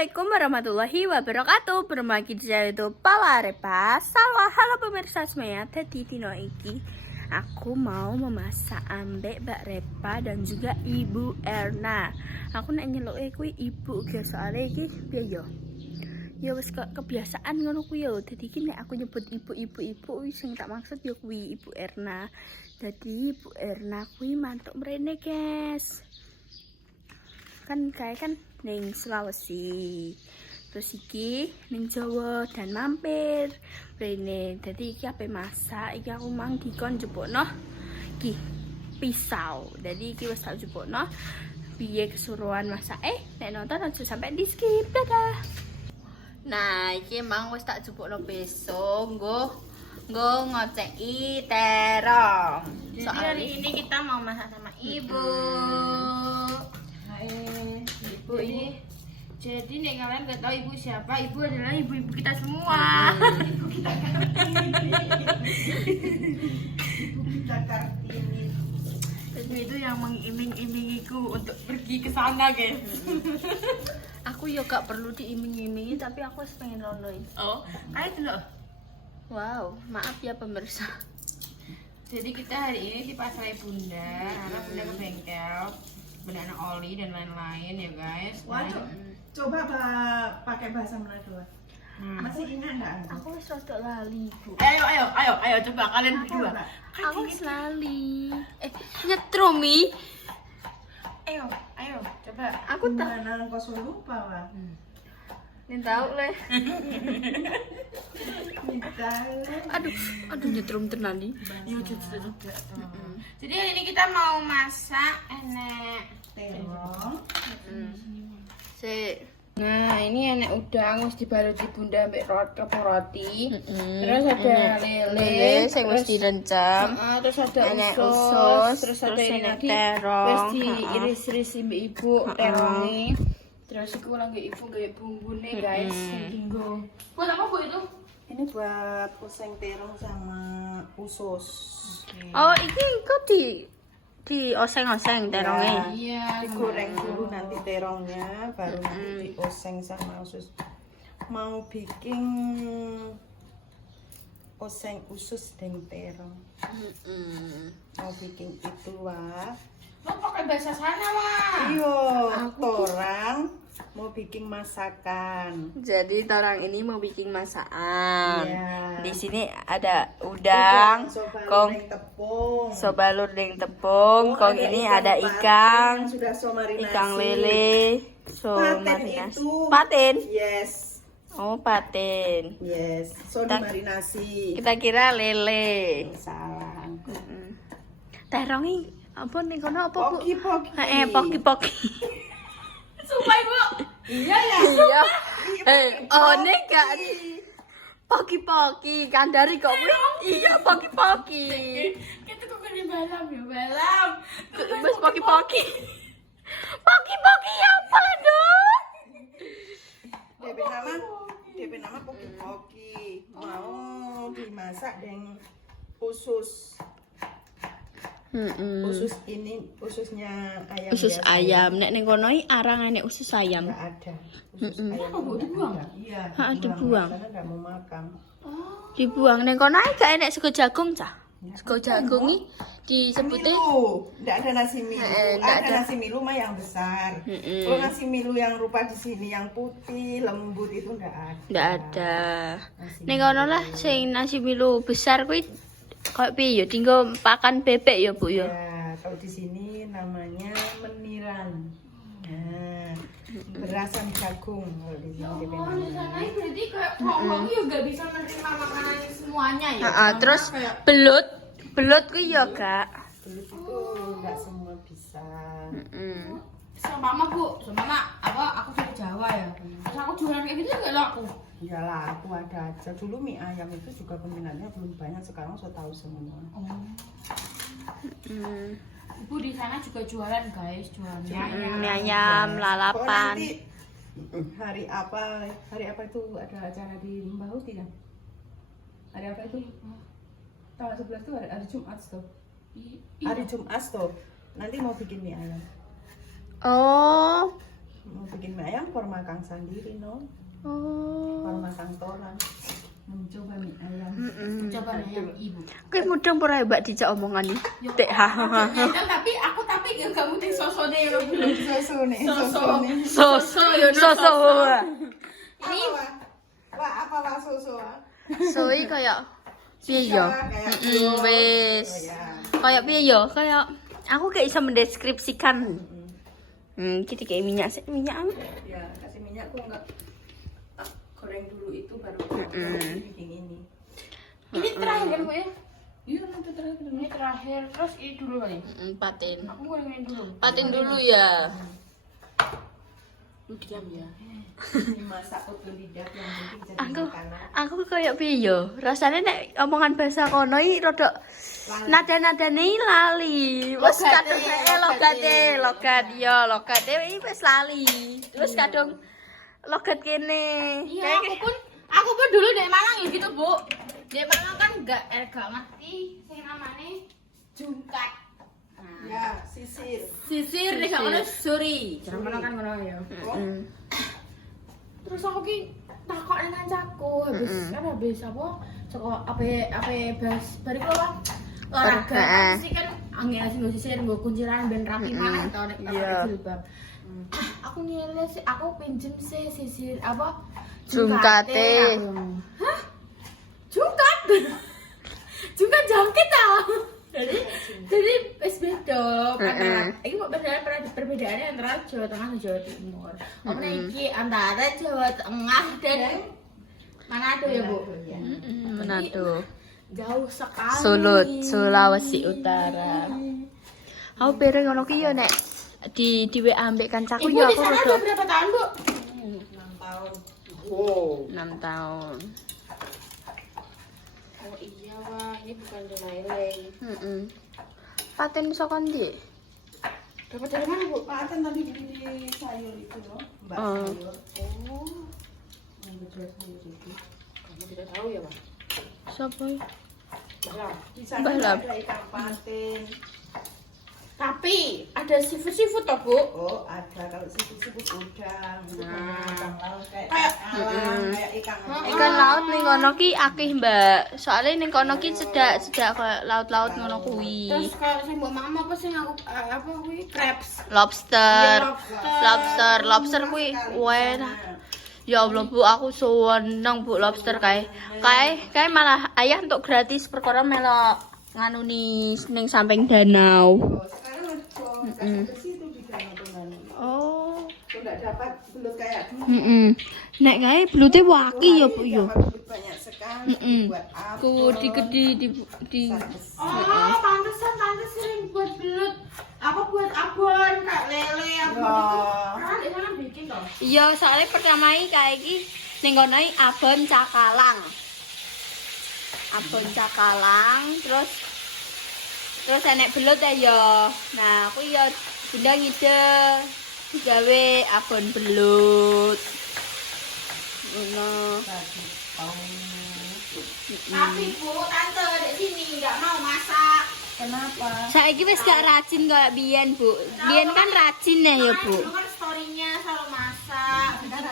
Assalamualaikum warahmatullahi wabarakatuh. Bermagi di channel itu Pala Repa. Halo pemirsa semuanya. Tadi dino iki aku mau memasak ambek Mbak Repa dan juga Ibu Erna. Aku nek nyeluke kuwi ibu ge soalnya iki piye yo. Ya wis kebiasaan ngono kuwi yo. Dadi iki nek aku nyebut ibu sing tak maksud yo kuwi Ibu Erna. Jadi Ibu Erna kuwi mantuk mrene, guys. Kan ning Sulawesi, terus iki ning Jawa dan mampir rene. Dadi iki ape masak, iki aku mang dikon njupukno iki pisau. Dadi iki wis tak njupukno piye kesuruhan masak. Nek nonton aja sampai di skip. Dadah. Nah, iki mang wis tak njupukno pisau nggo ngoceki terong. Jadi hari ini kita mau masak sama Ibu. Ibu ini, jadi nek kalian nggak tahu ibu siapa, ibu adalah ibu-ibu kita semua. Ibu kita Kartini. Ibu itu yang mengiming-imingiku untuk pergi ke sana, guys. Aku ya gak perlu diiming-imingi, tapi aku pengen nonton. Oh, ayo dulu. Wow, maaf ya pemirsa. Jadi kita hari ini di pasar Bunda, karena Bunda ke bengkel. Banana oli dan lain-lain ya guys. Waduh, coba pakai bahasa Manado. Masih ingat enggak? Aku wis rada lali, Bu. Ayo coba kalian berdua. Aku wis lali. Nyetrumi. Ayo, coba. Aku tak nang kosong lupa, Wah. nen tahu le. Minta. Aduh nyetrum tenan nih. Iya, juga. Jadi hari ini kita mau masak enek terong. Nah, ini enek udang wis dibaluti Bunda ambek roti. Terus ada lele sing wis direncam. Terus ada Enek usus, terus ada ini enek lagi terong. wis diiris-iris mbek Ibu terongi. Terus iku lagi Ibu gawe bumbune, guys. Dinggo. Buat apa Bu itu? Ini buat oseng terong sama usus. Oh, iki kok di oseng-oseng terongnya. Iya, digoreng dulu nanti terongnya, baru nanti dioseng sama usus. Mau bikin oseng usus dan terong. Mau bikin itu, Wah. Lo pakai bahasa sana, Wah. Iya, orang mau bikin masakan. Jadi orang ini mau bikin masakan. Iya. Di sini ada udang, kong sobalur deng tepung, kong ini ada ikan, sudah ikan lele, marinasi. Patin. Yes. Oh, patin. Yes. So dimarinasi. Kita kira lele. Salah. Terong apa nih kono apa Bu? Poki. Poki. Sumpah Ibu. Iya ya. Iya. Oh nih gak Poki kandari kok. Iya poki. Kita kok kena balam ya, balam. Mas poki. Poki apa dong? DP nama poki. Mau dimasak dengan usus. Ususnya ayam. Usus biasa. Ayam. Nek ning kono iki arang nek usus ayam. Enggak ada. Usus ayam. Kok dibuang? Iya. Dibuang. Karena enggak mau makan. Dibuang ning kono iki gak enek sego jagung cah. Sego jagung iki disebutnya enggak ada nasi milu. Ada nasi milu mah yang besar. Kalau nasi milu yang rupa di sini yang putih, lembut itu enggak ada. Enggak ada. Ning kono lah sing nasi milu besar kuwi kayak piye ya tinggal pakan bebek ya Bu ya. Ya, kalau di sini namanya meniran. Nah, berasan jagung kalau di sini. Di sana berarti kayak ngomong juga bisa menerima makanan semuanya ya. Terus belut kuwi ya Kak. Belut itu enggak semua bisa. Sama mama Bu, sama mama aku dari Jawa ya. Terus aku jualan kayak gitu enggak laku. Iyalah, aku ada aja. Dulu mie ayam itu juga peminatnya belum banyak, sekarang saya tahu semua. Ibu di sana juga jualan guys, jualan Mie ayam, lalapan. Nanti hari apa itu ada acara di Mbah Uti kan? Hari apa itu? Tanggal 11 itu hari Jumat tuh. Hari Jumat tuh. Nanti mau bikin mie ayam. Oh, Mau bikin mie ayam forma kang sendiri no. Oh. Forma kang toran. Mencoba mie ayam. Coba nanya ibu. Kuwi mudeng ora Mbak dijak omongan iki. Dek Tapi aku yang kamu teh sosone yo. Susu nih, susu nih. Soso yo soso. Ini apa susu? Soi kayak piye yo? Wis. Kayak piye yo? Kayak aku gak bisa mendeskripsikan. Kita kayak minyak apa? Ya, kasih minyak kok enggak goreng dulu itu baru bikin ini. Ini terakhir kan Bu ya? Iya, nanti terakhir. Ini terakhir, terus ini dulu kali. Patin. Aku gorengin dulu. Patin dulu ya. Lu diam ya. Dimasak untuk lidah yang penting jadi makanan. Aku kayak piye yo? Rasane nek omongan bahasa kono iki rada nada-nadane lali. Wis kadung logat wis lali. Terus kadung logat kene. Iya, aku pun dulu di Malang ya gitu, Bu. Di Malang kan enggak ngerti sing namane jungkat. Ya, sisir. Sisir nek gak ngono suri. Jarang Malang kan ngono ya. Terus aku ki takokne kancaku habis apa? Saka apa bahas bari kula olahraga kan sih kan angin sing sisir nggo kunciran ben rapi maneh to nek jilbab. Aku nyele sih, aku pinjem sih sisir apa? Jungkate. Hah? Jungkat. Jungkat jangkit tau. Jadi wis beda antara iki kok perbedaannya antara Jawa Tengah dan Jawa Timur. Apa iki antara Jawa Tengah dan Manado ya, Bu? Manado. Jauh sekali. Sulut, Sulawesi Utara. Aku bareng ngono ki yo nek di WA ambek kancaku Ibu yo di aku sana rada udah berapa tahun, Bu? 6 tahun. 6 tahun. Oh iya, wah, ini bukan di Maileng. Paten saka ndi? Dapat dari mana, Bu? Paten tadi di sayur itu loh, Mbak sayur. Oh, Yang betul sayur itu. kamu tidak tahu ya, Pak? Sopo? Malang. Di sana Mbak nggak Lab. ada ikan paten. Tapi ada seafood toh, Bu? Oh, ada kalau siput-siput udang. Nah. Ikan laut kayak Kayak- alang, kayak ikan. Ikan laut ning kono ki akeh, Mbak. Soale ning kono ki cedak kayak laut-laut ngono kuwi. Terus kalau saya mbok mama apa sih aku apa kuwi crabs. Lobster. Iya, Lobster kuwi enak. Ya Allah, Bu, aku seneng Bu lobster kae. Kae malah ayah untuk gratis perkara melok nganu ning samping danau. Oh, sekarang ada kasih ke situ di danau. Oh. Tuh nggak dapat belut kayak dulu. Nek kae blute waki ya, Bu ya. Dapat belut banyak sekali. Buat apa? Ku di Oh, pantesan sering buat belut. Apa buat abon, Kak Lele apa Ya. gitu. Kan di sana bikin toh. Iya, soalnya pertama iki kae iki ning kono iki abon cakalang. Abon cakalang, terus enek belut ya. Nah, aku ya bunda ngide digawe abon belut. Ngono. Tadi tahu. Tapi Bu, tante di sini nggak mau masak. Kenapa? Saiki wis gak rajin kayak biyen, Bu. Biyen kan rajin ya, Bu. Dulu kan story-nya selalu masak,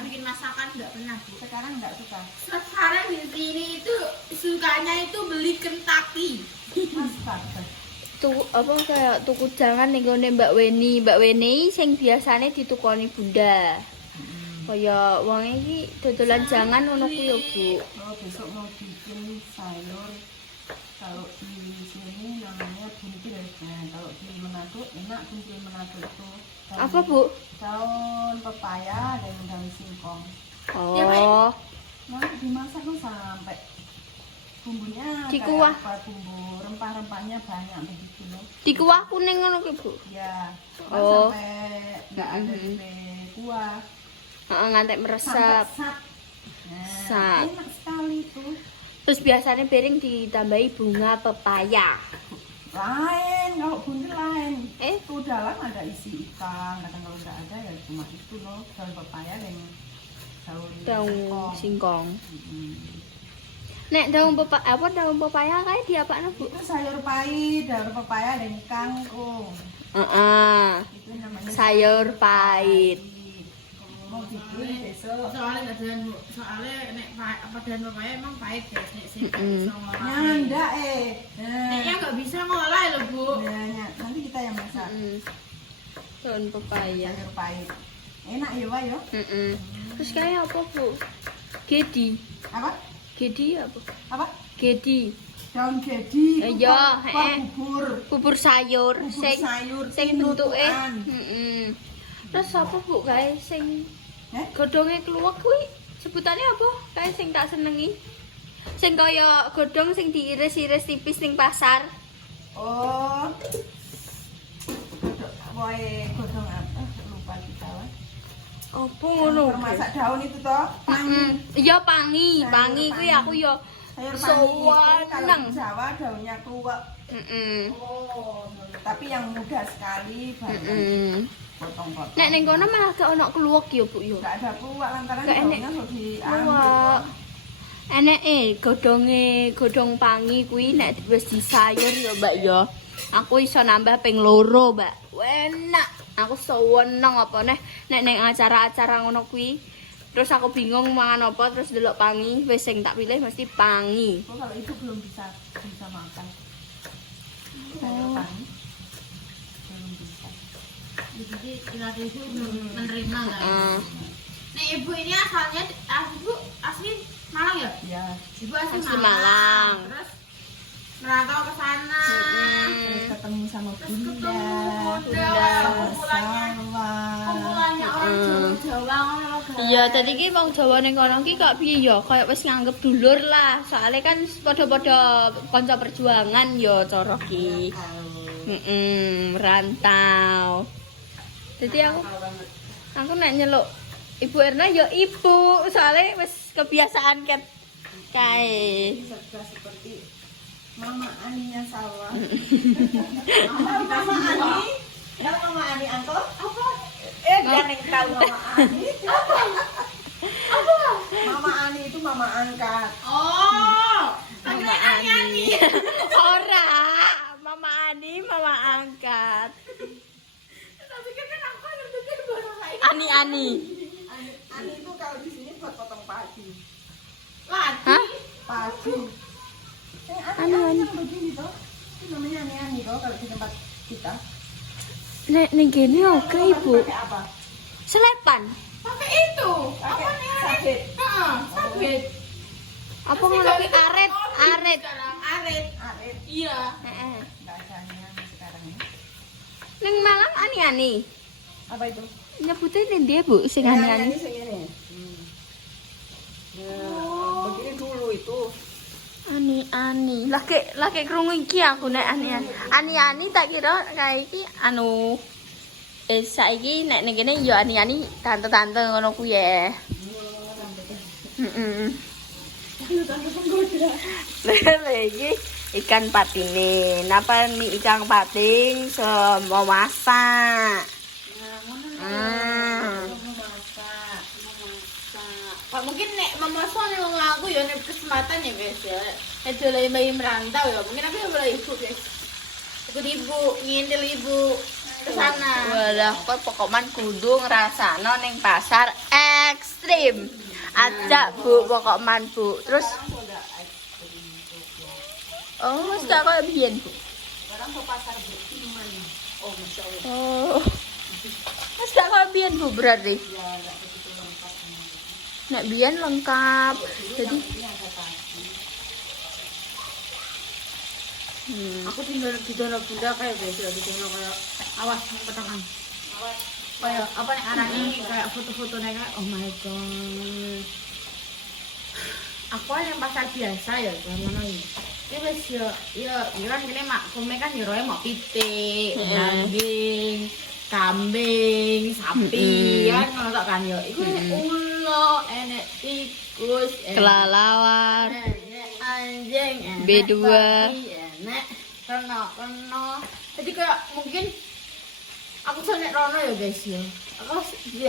bikin masakan nggak pernah, Bu. Sekarang nggak suka. Sekarang di sini itu sukanya itu beli Kentucky. Astaga. Tuh apa kayak tuku jangan ning gone Mbak Weni sing biasane ditukoni Bunda. Kaya wong iki dodolan jangan ngono ku ya, Bu. Oh, besok mau bikin sayur. Kalau di sini namanya buntil. Nah, kalau di Manado enak buntil Manado itu. Apa, Bu? Daun pepaya dan daun singkong. Oh. Nanti dimasak tuh sampai bumbunya Dikuah. kayak apa, bumbu rempah-rempahnya banyak begitu loh. Dikuah kuning ngono ku, Bu. Ya, Oh. sampai nggak ada kuah. Heeh, ngantek Sampai meresap. sat. Nah, Sat. enak sekali tuh. Terus biasanya piring ditambahi bunga pepaya. Lain, kalau buntil lain. Eh, Itu dalam ada isi ikan. Kadang kalau nggak ada ya cuma itu loh, daun pepaya dan daun singkong. singkong. Mm. Nek daun pepaya kae diapakno, Bu? Itu sayur pahit, daun pepaya dan kangkung. Heeh. Itu namanya Sayur pahit. Mau bikin besok. Soalnya nggak doyan, soalnya nek apa doyan papaya emang pahit guys. Nek sih nggak bisa ngolah. Nyanda Neknya nggak bisa ngolah loh bu. Ya, nanti kita yang masak. Daun pepaya. Sayur pahit. Enak ya, Wak ya? Terus kayak apa bu? Gedi. Apa? Gedi apa? Apa? Gedi. Daun gedi. Iya, bubur. Bubur sayur. Bubur Sing sayur. sing bentuke. tinutukan. Terus apa bu kayak sing Eh? godhonge kluwek kuwi sebutannya apa? Kayak sing tak senengi. Sing kaya godhong sing diiris-iris tipis ning pasar. Oh. Godhong apa? Lupa kita, Wak. Apa ngono? Masak daun itu toh. Iya pangi, Sayur pangi kuwi pangi. aku yo Sayur pangi itu kalau seneng. di Jawa daunnya kluwek. Oh, Tapi yang mudah sekali banget. Potong-potong. Nek ning kono malah gak ono kluwek yo Bu yo. Enggak ada kluwek lantaran Gak enek daunnya lebih kluwek. Enek godhong pangi kuwi nek wis disayur yo Mbak yo. Aku iso nambah ping 2, Mbak. Enak. Aku seneng apa nek ning acara-acara ngono kuwi. Terus aku bingung mangan apa terus delok pangi, wis sing tak pilih mesti pangi. Oh, kalau itu belum bisa makan. Sayur pangi. Belum bisa. jadi kita ibu menerima nggak? Nek ibu ini asalnya, ibu asli Malang ya? Ya, Ibu asli Asli Malang. Malang. Terus merantau ke sana. terus ketemu sama Terus Bunda. ketemu Bunda. Kumpulannya orang Jawa-Jawa ngono lho, guys. Iya, tadi ki wong Jawa ning kono ki kok piye ya? Kayak wis nganggep dulur lah. Soalnya kan padha-padha kanca perjuangan ya cara ki. Merantau. Jadi aku nek nyeluk Ibu Erna ya ibu, soalnya wis kebiasaan ket kae. Bisa seperti Mama Aninya sawah. Mama Ani. Tahu Mama Ani angkot? Apa? Jangan yang tahu Mama Ani. Apa? Mama Ani itu mama angkat. Oh, Mama Ani. Ora, Mama Ani mama angkat. tapi kan aku ngerti baru kayak Ani. Ani itu kalau di sini buat potong padi. lagi. Hah? Padi. Ani. Yang begini toh. Itu namanya Ani toh kalau di tempat kita. Nek ning kene oke Ibu. Pakai apa? Selepan. Pakai itu. Pakai Apa nih? sabit. Heeh, sabit. Apa ngono ki aret. Aret. Arit. Iya. Heeh. Nggak ada Ani sekarang ini. Ning Malang ani. Apa itu? Nyebutnya ndi Bu sing ani. Ini segini. Ya, begini dulu itu. Ani. Laki krungu iki aku nek ani tak kira kayak iki anu saiki nek ning kene ya ani tante-tante ngono ku ya. Lagi ikan patine. Napa nih ikan pating mau masak? Pak mungkin nek memasak nih mau aku ya nek kesempatan ya guys ya. Itu lagi bayi merantau ya. Mungkin aku yang boleh ibu guys. Ikut ibu, ngintil ibu ke sana. Walah, kok pokokan kudu ngrasakno ning pasar ekstrim. Ajak Bu pokokan Bu. Terus oh, wis gak koyo biyen Bu. Sekarang ke pasar Beriman. Oh, Masya Allah. Oh. Wis gak koyo biyen Bu berarti. Nek biyen lengkap. Jadi Aku tinggal di donor bunda kayak guys ya di donor kayak awas petangan. Kayak apa nih anak ini kayak foto-foto kayak oh my god. Aku yang pasar biasa ya mana ini. Ini wes ya kan gini mak kome kan hero mau pitik, daging, kambing, sapi kan kalau tak kan ya. Iku ulo, enek tikus, kelelawar. enek anjing, enek B2. babi, enek reno. Jadi kayak mungkin aku soalnya Rono ya guys ya. Aku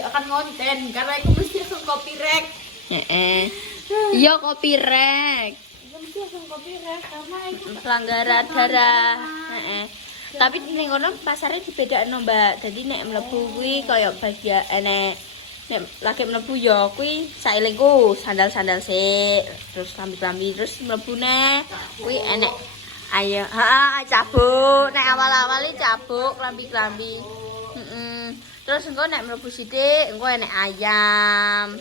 akan konten karena aku mesti langsung copyright. Iya copyright. Aku mesti langsung copyright karena itu Pelanggaran darah. Tapi ning kono pasare dibedakno, Mbak. Dadi nek mlebu kuwi kaya bagian enek nek lagi mlebu ya kuwi saelengku sandal-sandal sik, terus klambi-klambi terus mlebune kuwi enek ayo cabuk nek awal-awale cabuk klambi-klambi. Terus engko nek mlebu sithik engko enek ayam.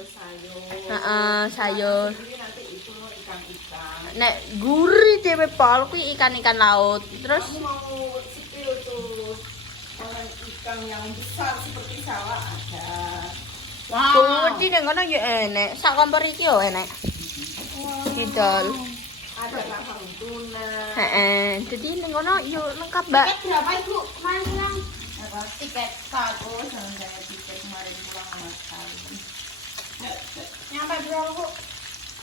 Sayur. Nanti itu ikan-ikan. Nek gurih dhewe pol kuwi ikan-ikan laut. Terus Aku mau sipil tuh orang ikan yang besar seperti sawah ada. Kuwi ning ngono ya enek. Sak kompor iki yo enek. Didol. Ada lapang tuna. Heeh, jadi ning ngono yo lengkap, Mbak. Berapa Ibu kemarin pulang? Apa tiket satu sama saya tiket kemarin pulang makan. Nyampe berapa Bu?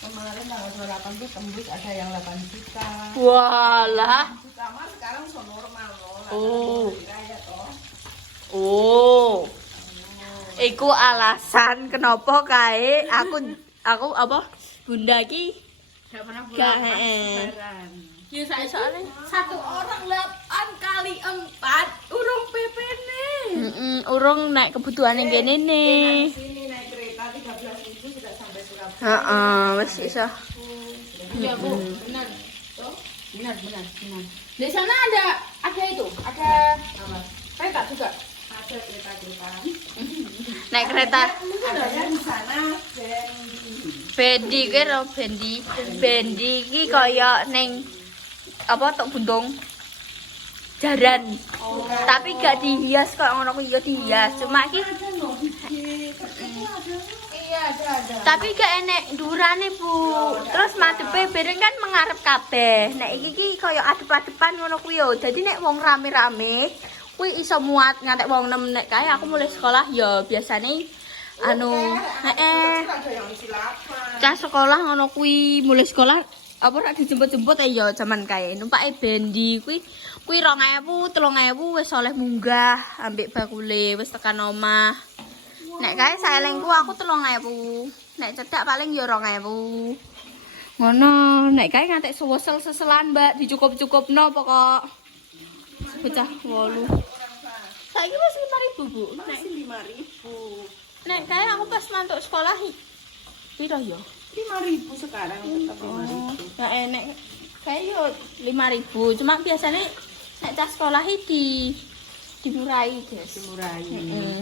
Kemarin tanggal 28 tuh tembus ada yang 8 juta. Walah. Sama sekarang so normal loh. Oh. Raya toh. Oh. Iku alasan kenapa kae aku apa Bunda ki Gak pernah gak pulang. heeh. Ya saya Soalnya satu orang 8 kali 4 urung PP nih. urung naik kebutuhane kene ne. Sini naik kereta 13.000 sudah sampai Surabaya. Heeh, wis iso. Iya Bu, benar. Tuh, benar. Di sana ada itu, ada Apa? kereta juga. Ada kereta-kereta. Naik kereta Adanya di sana Bendi kuwi ro Bendi. Bendi iki kaya ning apa tok buntung jaran. Tapi gak dihias kok ngono kuwi ya dihias. Cuma iki Iya ada. tapi gak enek ndurane, Bu. Terus madepe bareng kan mengarep kabeh. Nek iki ki kaya adep-adepan ngono kuwi yo. Dadi nek wong rame-rame kuwi iso muat ngantek wong 6 nek kae aku mulai sekolah ya biasane anu Ada yang silakan. cah sekolah ngono kuwi mulai sekolah apa rak dijemput-jemput ya jaman kae numpake bendi kuwi 2000 3000 wis oleh munggah ambek bakule wis tekan omah. Nek kae saelengku aku 3000. Nek cedak paling ya 2000. Ngono, nek kae ngantek sewesel seselan, Mbak, dicukup-cukupno pokok. Bocah 8. Saiki wis 5000, Bu. Masih 5.000. Nek kae aku pas mantuk sekolah piro ya? 5.000 sekarang tetap 5.000. Nah, nek kae yo 5000, cuma biasanya nek cah sekolah dimurahi, guys. Dimurahi.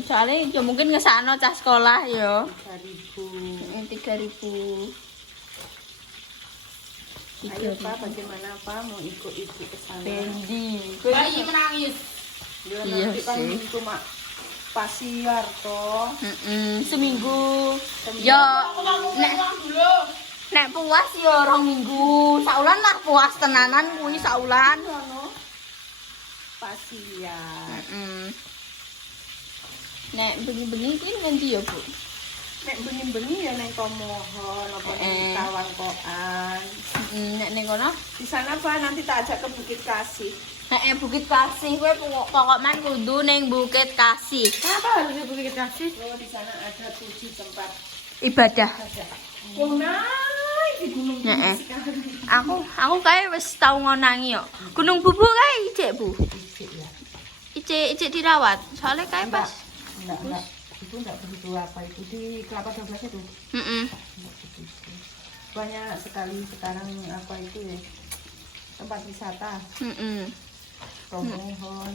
Soalnya ya mungkin ngesakno cah sekolah yo. 3.000. 3000. Ayo Pak, bagaimana Pak mau ikut ibu ke sana? Bendi. Bayi menangis. Ya, Iya nanti kan sih. cuma pasiar toh. Seminggu. Yo nek dulu. nek puas yo 2 minggu. Saulan lah puas tenanan kuwi saulan. Sono pasiar. Nek bengi-bengi kuwi ngendi yo, Bu? Nek bengi-bengi ya neng Tomohon apa neng Kawan Koan. Nek ning kono Di sana Pak nanti tak ajak ke Bukit Kasih. Bukit Kasih kuwi pokokman kudu ning Bukit Kasih. Kenapa harus Bukit Kasih? Oh di sana ada 7 tempat Ibadah. Oh naik di gunung Heeh. sekali. Aku kae wis tau ngonangi yo. Gunung Bubu kae ijek, Bu. Icik dirawat. Soalnya kae pas. Enggak. Itu enggak begitu apa itu di Kelapa 12 itu. Heeh. Enggak begitu. Banyak sekali sekarang apa itu ya tempat wisata. Tomohon.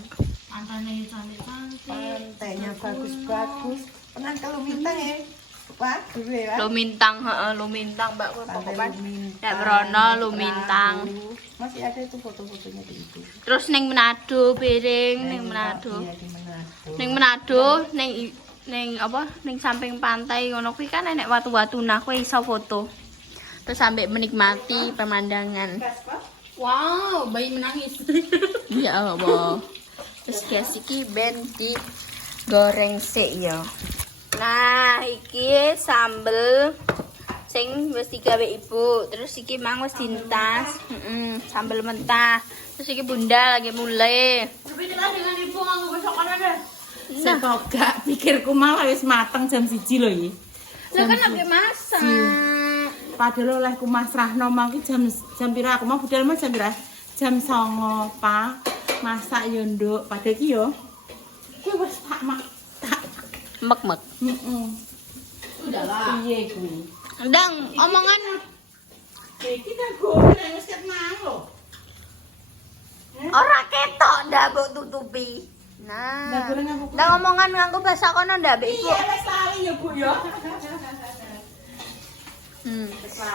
Pantainya cantik-cantik. Pantainya bagus-bagus. Pernah ke Lumintang ya? Waduh ya. Lumintang, Lumintang, Mbak. Kuwi Pantai pokoknya Lumintang. nek Merono naik Lumintang. perahu. Masih ada itu foto-fotonya di itu. Terus ning Manado, piring ning Manado. Iya, di Manado. Ning Manado, ning apa? Ning samping pantai ngono kuwi kan enek watu-watu nah kowe iso foto. Terus sampai menikmati pemandangan. Gas, Pak? Wow, bayi menangis. Ya Allah. Terus guys iki ben di goreng sik ya. Nah, iki sambel sing wis digawe Ibu. Terus iki mang wis dintas. Sambel mentah. Terus iki Bunda lagi mulai. Berbeda dengan ibu nganggo besokan ada. Sekok gak pikirku malah wis mateng jam 1 lho iki. Lah kan lagi masak. Padahal oleh kumasrahno mangki jam pira aku mau budal mah jam pira? Jam 09.00, Pak. Masak yo, Nduk. Padahal iki yo kuwi wis tak Mek-mek. udah lah. Piye kuwi? Ndang, omongan Iki kan goreng wis ket mang lho. ora ketok ndak mbok tutupi. Nah, Ndak goreng aku. ndang omongan nganggo bahasa kono ndak mbek Ibu. Iya wis lali ya Bu ya.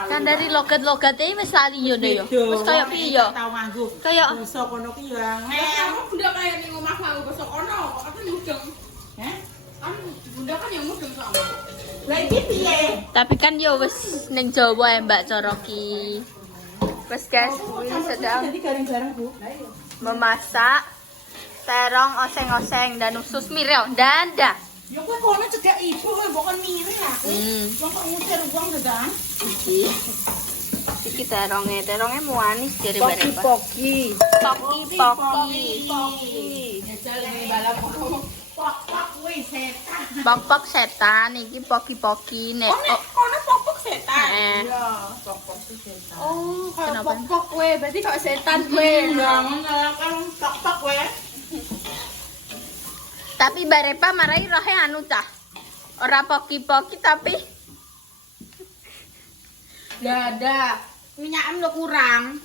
Kan dari logat-logate wis lali yo ndek yo. Wis kaya piye yo? Tau nganggo. Kayak Basa kono ki ya angel. Kamu bunda kayak ning omah nganggo basa kono, kok kan mudeng. Heh? Kan bunda kan yang mudeng sama. Lah iki piye? tapi kan yo wis ning Jawa ya Mbak Coroki. Wes guys, ini sedang Jadi garing-garing Bu. memasak terong oseng-oseng dan usus mireo dada. Ya kowe kono cedhak ibu kowe bukan mirip aku. Wong kok ngusir wong dadan. Iki terongnya muanis dari berapa? Poki. Poki. Jajal ini balap kono. Pok kuwi setan. Pok setan, iki poki nek. Kono pokok setan. Ya, pok setan. Oh, kalau Kenapa? pokok kowe, berarti kok setan kowe. Ya, kan pok kowe. Tapi Barepa marahi rohe anu tah. Ora poki tapi Enggak ada. Minyak lo kurang.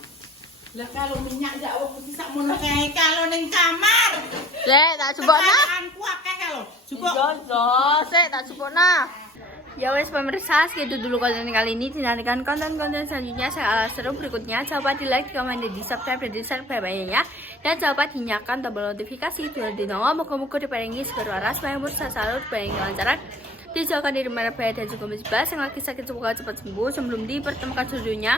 Lah kalau minyak ya wong mesti sak mono kae kalau ning kamar. tak cupokna. Aku akeh kalau. Cukup. Tak cupokna. Ya wes pemirsa, segitu dulu konten kali ini. Nantikan konten-konten selanjutnya saya seru berikutnya. Jangan lupa di like, komen, dan di subscribe dan di share ya. Dan jangan lupa dinyalakan tombol notifikasi tuh di nongol. Moga-moga diparingi segera waras, supaya saya selalu diparingi kelancaran. Dijauhkan dari mana bahaya dan juga musibah. Yang lagi sakit semoga cepat sembuh sebelum dipertemukan jodohnya.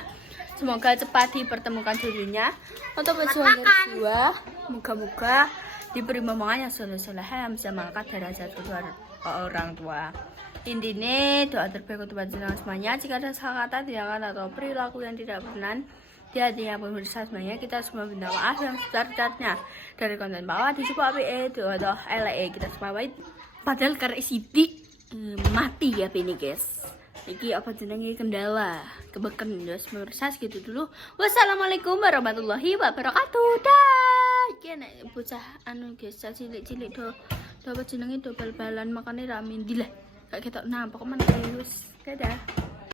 Semoga cepat dipertemukan jodohnya. Untuk perjuangan kedua, moga-moga diberi momongan yang soleh-soleh yang bisa mengangkat derajat kedua orang tua. Intinya doa terbaik untuk panjenengan semuanya. Jika ada salah kata, tindakan atau perilaku yang tidak berkenan di hatinya pemirsa semuanya, kita semua minta maaf yang sebesar-besarnya. Dari konten bawah dicoba doa LE kita semua baik. Padahal karena Siti mati ya ini guys. Iki apa jenenge kendala kebeken ya pemirsa segitu dulu. Wassalamualaikum warahmatullahi wabarakatuh. Dah. Iki nek bocah anu guys cilik-cilik do apa jenenge do bal-balan makane ramen dilah. Kayak ketok nampak mana wis. Dadah.